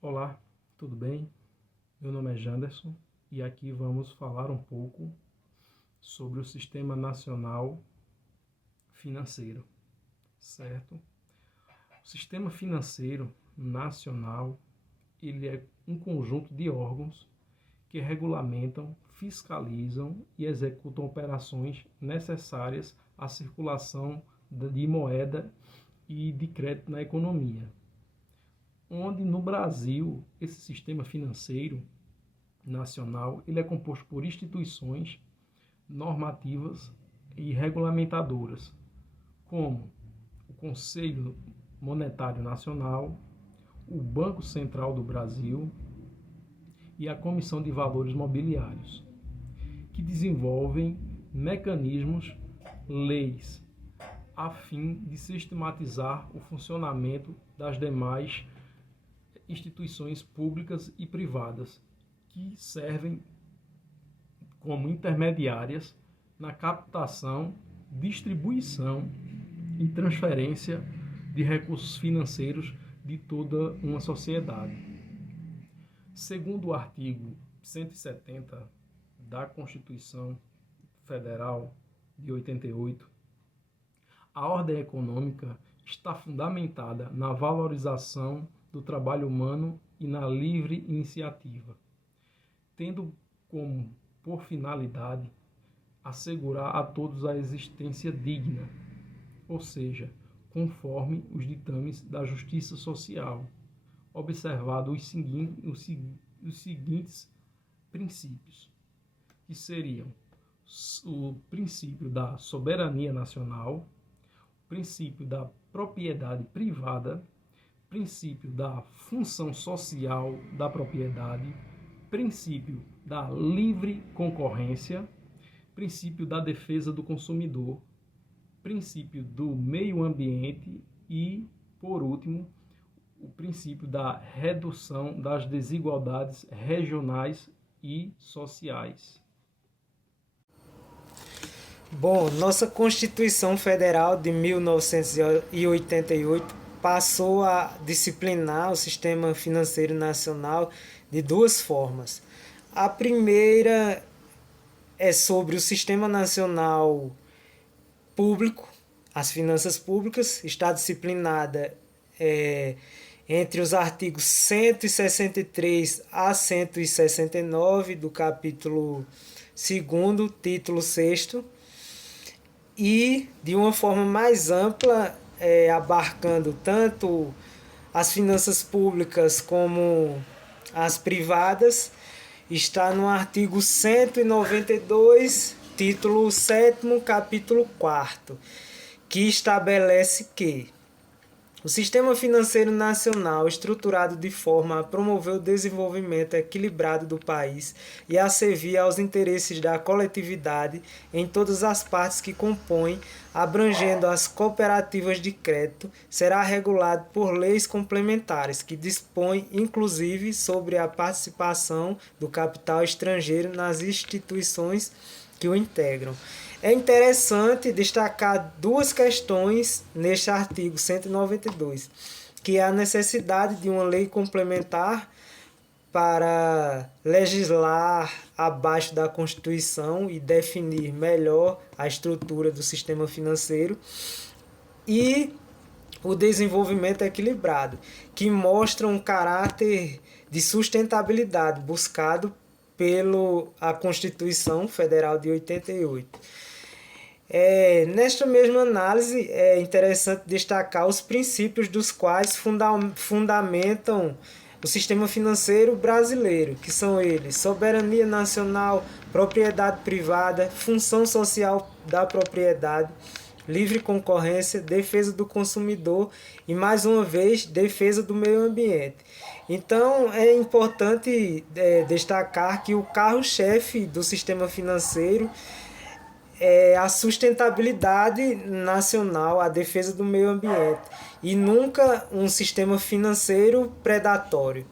Olá, tudo bem? Meu nome é Janderson e aqui vamos falar um pouco sobre o Sistema Nacional Financeiro, certo? O Sistema Financeiro Nacional, ele é um conjunto de órgãos que regulamentam, fiscalizam e executam operações necessárias à circulação de moeda e de crédito na economia. Onde no Brasil esse sistema financeiro nacional ele é composto por instituições normativas e regulamentadoras, como o Conselho Monetário Nacional, o Banco Central do Brasil e a Comissão de Valores Mobiliários, que desenvolvem mecanismos, leis, a fim de sistematizar o funcionamento das demais instituições públicas e privadas que servem como intermediárias na captação, distribuição e transferência de recursos financeiros de toda uma sociedade. Segundo o artigo 170 da Constituição Federal de 88, a ordem econômica está fundamentada na valorização do trabalho humano e na livre iniciativa, tendo como por finalidade assegurar a todos a existência digna, ou seja, conforme os ditames da justiça social, observado os seguintes princípios, que seriam o princípio da soberania nacional, o princípio da propriedade privada, princípio da função social da propriedade, princípio da livre concorrência, princípio da defesa do consumidor, princípio do meio ambiente e, por último, o princípio da redução das desigualdades regionais e sociais. Bom, nossa Constituição Federal de 1988 passou a disciplinar o sistema financeiro nacional de duas formas. A primeira é sobre o Sistema Nacional Público, as finanças públicas, está disciplinada entre os artigos 163 a 169 do capítulo 2º, título 6º, e de uma forma mais ampla, abarcando tanto as finanças públicas como as privadas, está no artigo 192, título 7º, capítulo 4º, que estabelece que o sistema financeiro nacional, estruturado de forma a promover o desenvolvimento equilibrado do país e a servir aos interesses da coletividade em todas as partes que compõem, abrangendo as cooperativas de crédito, será regulado por leis complementares, que dispõem, inclusive, sobre a participação do capital estrangeiro nas instituições que o integram. É interessante destacar duas questões neste artigo 192, que é a necessidade de uma lei complementar para legislar abaixo da Constituição e definir melhor a estrutura do sistema financeiro, e o desenvolvimento equilibrado, que mostra um caráter de sustentabilidade buscado pela Constituição Federal de 88. Nesta mesma análise, é interessante destacar os princípios dos quais fundamentam o sistema financeiro brasileiro, que são eles: soberania nacional, propriedade privada, função social da propriedade, livre concorrência, defesa do consumidor e, mais uma vez, defesa do meio ambiente. Então, é importante destacar que o carro-chefe do sistema financeiro é a sustentabilidade nacional, a defesa do meio ambiente, e nunca um sistema financeiro predatório.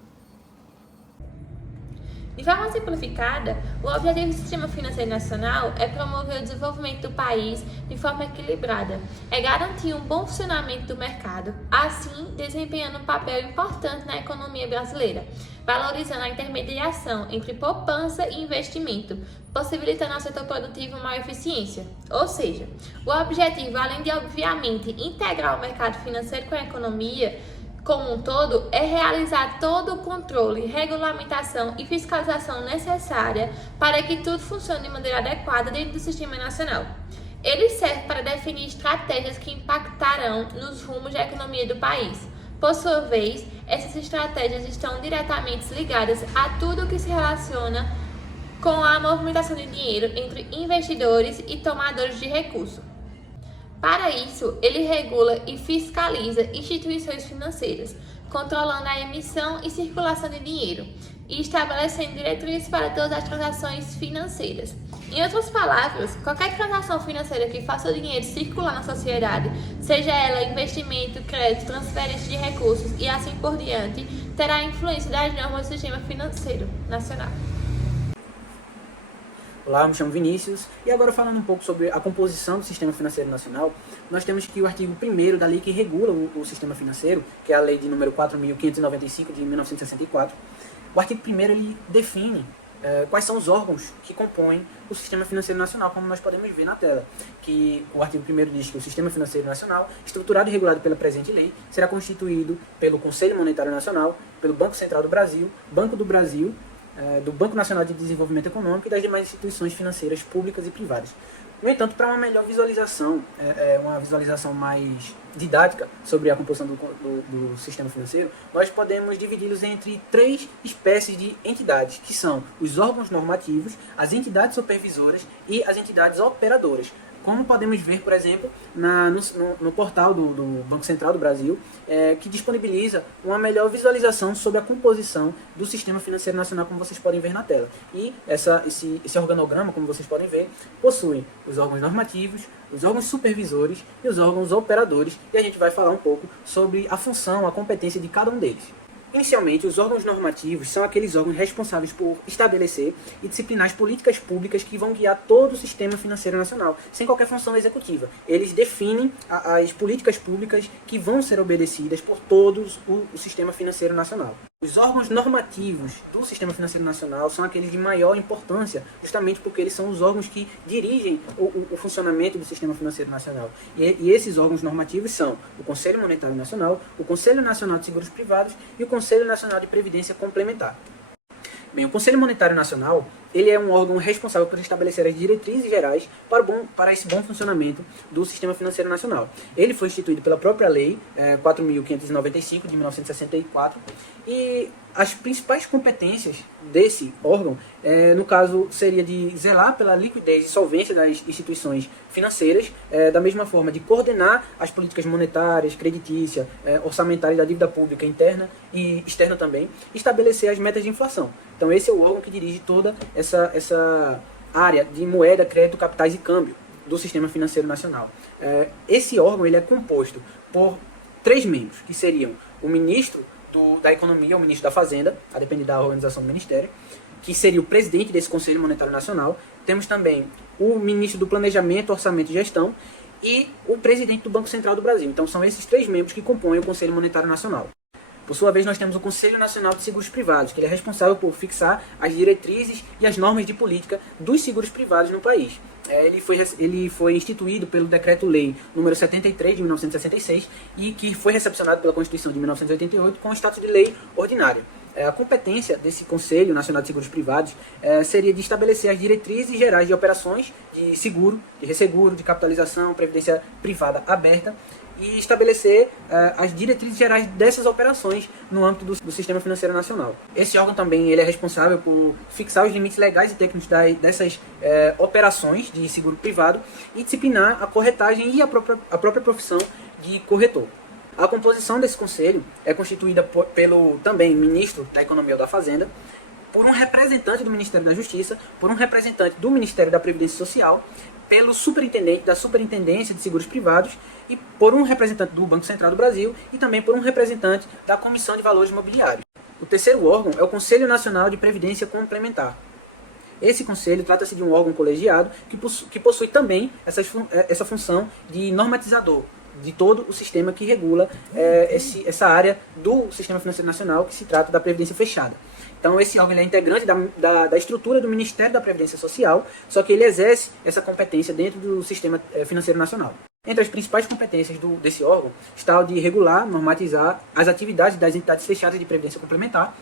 De forma simplificada, o objetivo do Sistema Financeiro Nacional é promover o desenvolvimento do país de forma equilibrada, é garantir um bom funcionamento do mercado, assim desempenhando um papel importante na economia brasileira, valorizando a intermediação entre poupança e investimento, possibilitando ao setor produtivo maior eficiência. Ou seja, o objetivo, além de obviamente integrar o mercado financeiro com a economia como um todo, é realizar todo o controle, regulamentação e fiscalização necessária para que tudo funcione de maneira adequada dentro do Sistema Nacional. Ele serve para definir estratégias que impactarão nos rumos da economia do país. Por sua vez, essas estratégias estão diretamente ligadas a tudo que se relaciona com a movimentação de dinheiro entre investidores e tomadores de recursos. Para isso, ele regula e fiscaliza instituições financeiras, controlando a emissão e circulação de dinheiro e estabelecendo diretrizes para todas as transações financeiras. Em outras palavras, qualquer transação financeira que faça o dinheiro circular na sociedade, seja ela investimento, crédito, transferência de recursos e assim por diante, terá influência das normas do Sistema Financeiro Nacional. Olá, eu me chamo Vinícius e agora falando um pouco sobre a composição do Sistema Financeiro Nacional, nós temos que o artigo 1º da lei que regula o sistema financeiro, que é a lei de número 4.595 de 1964, o artigo 1º ele define quais são os órgãos que compõem o Sistema Financeiro Nacional, como nós podemos ver na tela, que o artigo 1º diz que o Sistema Financeiro Nacional, estruturado e regulado pela presente lei, será constituído pelo Conselho Monetário Nacional, pelo Banco Central do Brasil, Banco do Brasil, do Banco Nacional de Desenvolvimento Econômico e das demais instituições financeiras públicas e privadas. No entanto, para uma melhor visualização, uma visualização mais didática sobre a composição do sistema financeiro, nós podemos dividi-los entre 3 espécies de entidades, que são os órgãos normativos, as entidades supervisoras e as entidades operadoras. Como podemos ver, por exemplo, no portal do Banco Central do Brasil, que disponibiliza uma melhor visualização sobre a composição do Sistema Financeiro Nacional, como vocês podem ver na tela. E esse organograma, como vocês podem ver, possui os órgãos normativos, os órgãos supervisores e os órgãos operadores, e a gente vai falar um pouco sobre a função, a competência de cada um deles. Inicialmente, os órgãos normativos são aqueles órgãos responsáveis por estabelecer e disciplinar as políticas públicas que vão guiar todo o sistema financeiro nacional, sem qualquer função executiva. Eles definem as políticas públicas que vão ser obedecidas por todo o sistema financeiro nacional. Os órgãos normativos do Sistema Financeiro Nacional são aqueles de maior importância, justamente porque eles são os órgãos que dirigem o funcionamento do Sistema Financeiro Nacional. E esses órgãos normativos são o Conselho Monetário Nacional, o Conselho Nacional de Seguros Privados e o Conselho Nacional de Previdência Complementar. Bem, o Conselho Monetário Nacional ele é um órgão responsável por estabelecer as diretrizes gerais para esse bom funcionamento do Sistema Financeiro Nacional. Ele foi instituído pela própria Lei 4.595 de 1964 e as principais competências desse órgão, no caso, seria de zelar pela liquidez e solvência das instituições financeiras, da mesma forma de coordenar as políticas monetárias, creditícia, orçamentária da dívida pública interna e externa também, estabelecer as metas de inflação. Então esse é o órgão que dirige toda essa área de moeda, crédito, capitais e câmbio do Sistema Financeiro Nacional. Esse órgão ele é composto por 3 membros, que seriam o ministro da Economia, o ministro da Fazenda, a depender da organização do Ministério, que seria o presidente desse Conselho Monetário Nacional. Temos também o ministro do Planejamento, Orçamento e Gestão e o presidente do Banco Central do Brasil. Então são esses 3 membros que compõem o Conselho Monetário Nacional. Por sua vez, nós temos o Conselho Nacional de Seguros Privados, que ele é responsável por fixar as diretrizes e as normas de política dos seguros privados no país. Ele foi instituído pelo Decreto-Lei número 73 de 1966 e que foi recepcionado pela Constituição de 1988 com o status de lei ordinária. A competência desse Conselho Nacional de Seguros Privados seria de estabelecer as diretrizes gerais de operações de seguro, de resseguro, de capitalização, previdência privada aberta e estabelecer as diretrizes gerais dessas operações no âmbito do Sistema Financeiro Nacional. Esse órgão também ele é responsável por fixar os limites legais e técnicos dessas operações de seguro privado e disciplinar a corretagem e a própria profissão de corretor. A composição desse conselho é constituída pelo também ministro da Economia ou da Fazenda, por um representante do Ministério da Justiça, por um representante do Ministério da Previdência Social, pelo superintendente da Superintendência de Seguros Privados e por um representante do Banco Central do Brasil e também por um representante da Comissão de Valores Mobiliários. O terceiro órgão é o Conselho Nacional de Previdência Complementar. Esse conselho trata-se de um órgão colegiado que possui também essa função de normatizador de todo o sistema que regula essa área do Sistema Financeiro Nacional, que se trata da Previdência Fechada. Então, esse órgão é integrante da estrutura do Ministério da Previdência Social, só que ele exerce essa competência dentro do Sistema Financeiro Nacional. Entre as principais competências desse órgão está o de regular, normatizar as atividades das entidades fechadas de previdência complementar,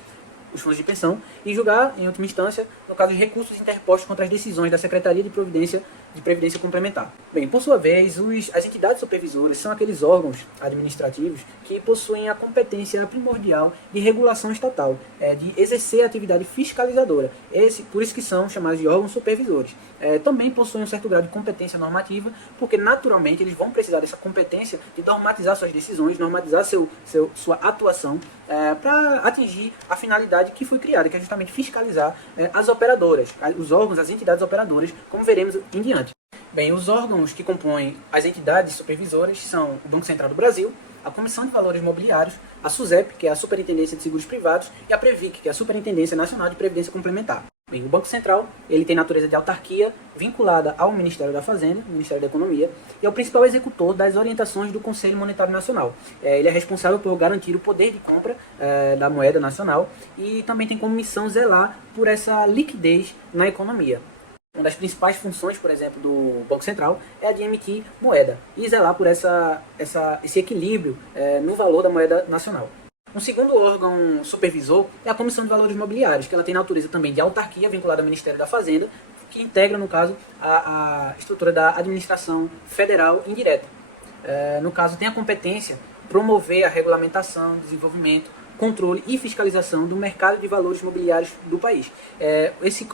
os fundos de pensão, e julgar, em última instância, no caso de recursos interpostos contra as decisões da Secretaria de Previdência Complementar. Bem, por sua vez, as entidades supervisoras são aqueles órgãos administrativos que possuem a competência primordial de regulação estatal, de exercer a atividade fiscalizadora. Por isso que são chamados de órgãos supervisores. Também possuem um certo grau de competência normativa, porque naturalmente eles vão precisar dessa competência de normatizar suas decisões, normatizar sua atuação, para atingir a finalidade que foi criada, que é justamente fiscalizar as operadoras, os órgãos, as entidades operadoras, como veremos em diante. Bem, os órgãos que compõem as entidades supervisoras são o Banco Central do Brasil, a Comissão de Valores Mobiliários, a SUSEP, que é a Superintendência de Seguros Privados, e a PREVIC, que é a Superintendência Nacional de Previdência Complementar. Bem, o Banco Central ele tem natureza de autarquia vinculada ao Ministério da Fazenda, Ministério da Economia, e é o principal executor das orientações do Conselho Monetário Nacional. Ele é responsável por garantir o poder de compra da moeda nacional e também tem como missão zelar por essa liquidez na economia. Uma das principais funções, por exemplo, do Banco Central é a de emitir moeda e zelar por esse equilíbrio no valor da moeda nacional. Um segundo órgão supervisor é a Comissão de Valores Mobiliários, que ela tem natureza também de autarquia vinculada ao Ministério da Fazenda, que integra, no caso, a estrutura da administração federal indireta. No caso, tem a competência de promover a regulamentação, desenvolvimento, controle e fiscalização do mercado de valores imobiliários do país.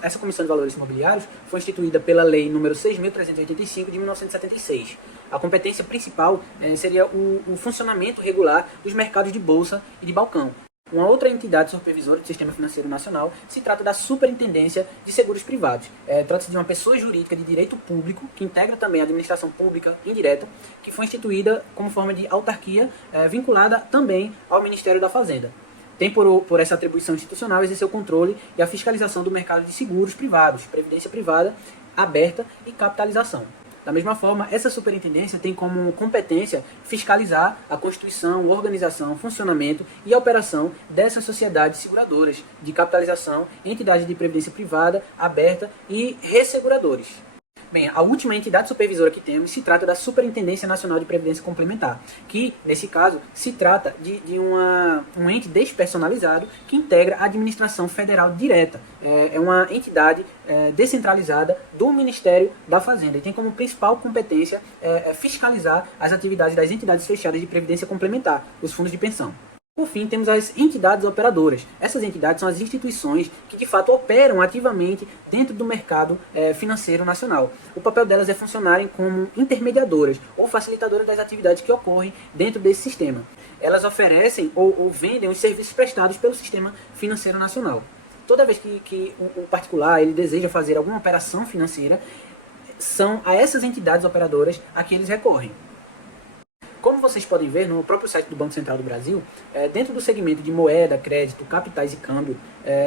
Essa Comissão de Valores Imobiliários foi instituída pela Lei nº 6.385 de 1976. A competência principal seria o funcionamento regular dos mercados de bolsa e de balcão. Uma outra entidade supervisora do Sistema Financeiro Nacional se trata da Superintendência de Seguros Privados. Trata-se de uma pessoa jurídica de direito público, que integra também a administração pública indireta, que foi instituída como forma de autarquia, vinculada também ao Ministério da Fazenda. Tem por essa atribuição institucional exercer o controle e a fiscalização do mercado de seguros privados, previdência privada, aberta e capitalização. Da mesma forma, essa superintendência tem como competência fiscalizar a constituição, organização, funcionamento e operação dessas sociedades seguradoras de capitalização, entidades de previdência privada, aberta e resseguradores. Bem, a última entidade supervisora que temos se trata da Superintendência Nacional de Previdência Complementar, que, nesse caso, se trata de um ente despersonalizado que integra a administração federal direta. É uma entidade descentralizada do Ministério da Fazenda e tem como principal competência fiscalizar as atividades das entidades fechadas de previdência complementar, os fundos de pensão. Por fim, temos as entidades operadoras. Essas entidades são as instituições que, de fato, operam ativamente dentro do mercado financeiro nacional. O papel delas é funcionarem como intermediadoras ou facilitadoras das atividades que ocorrem dentro desse sistema. Elas oferecem ou vendem os serviços prestados pelo sistema financeiro nacional. Toda vez que o particular ele deseja fazer alguma operação financeira, são a essas entidades operadoras a que eles recorrem. Como vocês podem ver no próprio site do Banco Central do Brasil, dentro do segmento de moeda, crédito, capitais e câmbio,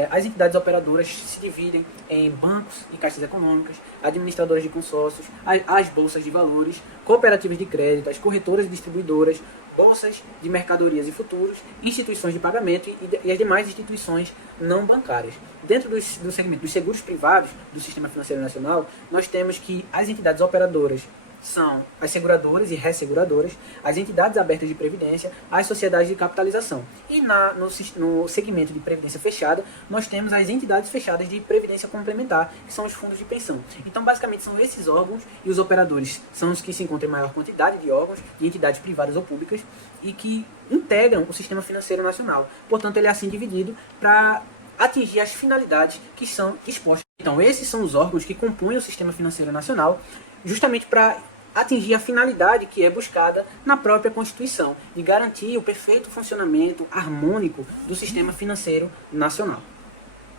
as entidades operadoras se dividem em bancos e caixas econômicas, administradoras de consórcios, as bolsas de valores, cooperativas de crédito, as corretoras e distribuidoras, bolsas de mercadorias e futuros, instituições de pagamento e as demais instituições não bancárias. Dentro do segmento dos seguros privados do Sistema Financeiro Nacional, nós temos que as entidades operadoras são as seguradoras e resseguradoras, as entidades abertas de previdência, as sociedades de capitalização. E no segmento de previdência fechada, nós temos as entidades fechadas de previdência complementar, que são os fundos de pensão. Então, basicamente, são esses órgãos e os operadores são os que se encontram em maior quantidade de órgãos, de entidades privadas ou públicas, e que integram o sistema financeiro nacional. Portanto, ele é assim dividido para atingir as finalidades que são expostas. Então, esses são os órgãos que compõem o sistema financeiro nacional, justamente para atingir a finalidade que é buscada na própria Constituição, de garantir o perfeito funcionamento harmônico do sistema financeiro nacional.